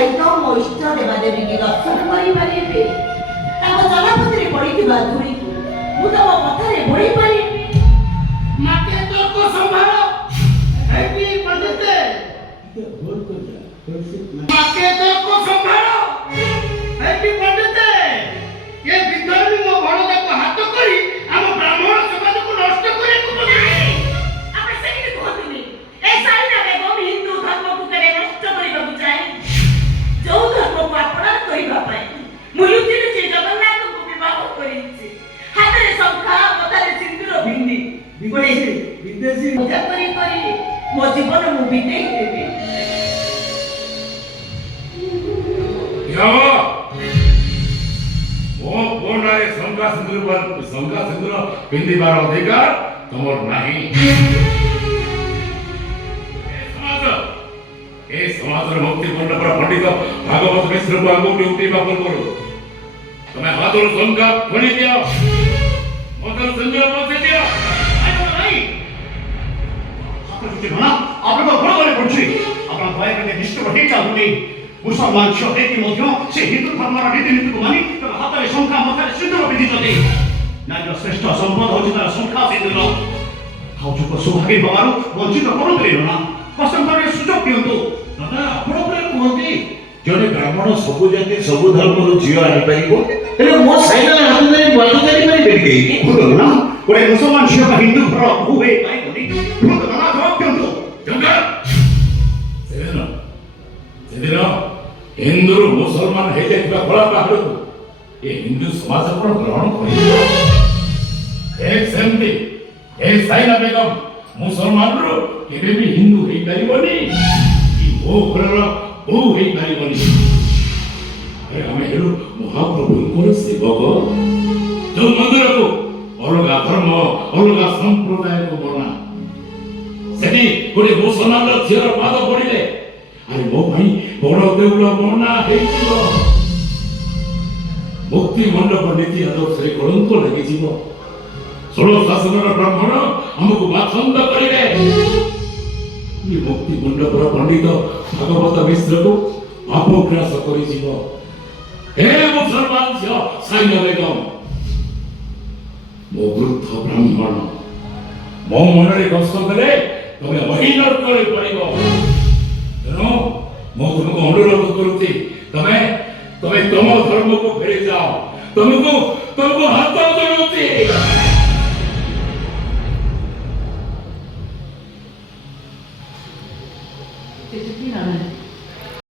सहित मो इष्ट देवादेवी की दर्शन करें चलापथरे पड़ी धूली को मुझे पथरे बोड़ी पारि माके तो को संभालो हैप्पी बर्थडे माके तो को संभालो हैप्पी बर्थडे ये विधर्मी मो बड़दा को हाथ करी हम ब्राह्मण समाज को नष्ट करे को बोली आपण सेही कहतुनी ए साइना बेगम हिंदू धर्म को केले नष्ट करिबा को चाहे जो धर्म को अपना करिबा पाए मुलुची लुची जगन्नाथ को विवाह करिछि हातरे शंखा मथारे सिंदूर भिंडी विदेशी पूजा करी मो जीवन मु बितेई देबी यावा मो कोणारे संगा सिंदूर पिंदिबार अधिकार तमर नाही ए समाजर मुक्ति मंडप पंडित भागवत मिश्र को आगु ड्यूटी बापन करो तमे हाथर संगा खणी दियो मगर सिंदूर पहुंचे दियो नहीं आपन जुटे ना आपन को बड़ बड़े पड़छि आपन भाई के निष्ठ बढे चालुनी मुसलमान छे कि मध्य से हिंदू धर्म रीति नीति को मानी तो हाथ में शंखा मथारे सिंदूर विधि चले नारी श्रेष्ठ संपद होछि तार शंखा सिंदूर हाउ जो सौभाग्य बाबारो वंचित करू देलो ना पसंद करे सुजोग दियंतु दादा आपण प्रे कहंती जने ब्राह्मण सब जाति सब धर्म रो जियो आनि परिबो हेले मो साइना हाथ में बात करी पारि बेटी खुद ना ओरे मुसलमान छे का हिंदू घर हुए पाई बोली खुद ना जवाब दियंतु जंगा सेदिन हिंदू मुसलमान हे देखबा खला बाहर को ए हिंदू समाज पर ग्रहण करि एक सेमती ए साइना बेगम मुसलमान रो केबे भी हिंदू हे परिबनी कि ओ घरर ओ हे परिबनी अरे हमें हेलो महाप्रभु को सेवक जो मंदिर को अलगा धर्म अलगा संप्रदाय को बना सेठी गोटे मुसलमान रो झियर पाद पड़िले अरे मो भाई बड़ देउल मना हेइजिबो मुक्ति मंडप नीति आदर्श रे कलंक लागि जीवो षोलो शासनर ब्राह्मण हमको बाछंद करिले ये मुक्ति मंडप रो पंडित भागवत मिश्र को अपग्रास करि जीवो हे मुसलमान छ साइना बेगम मो वृद्ध ब्राह्मण मो मनरे कष्ट देले तमे महिनर करे पड़िबो तेणु मो तुमको अनुरोध करुती तमे तम धर्म को फेरी जाओ तुमको हाथ जोड़ुती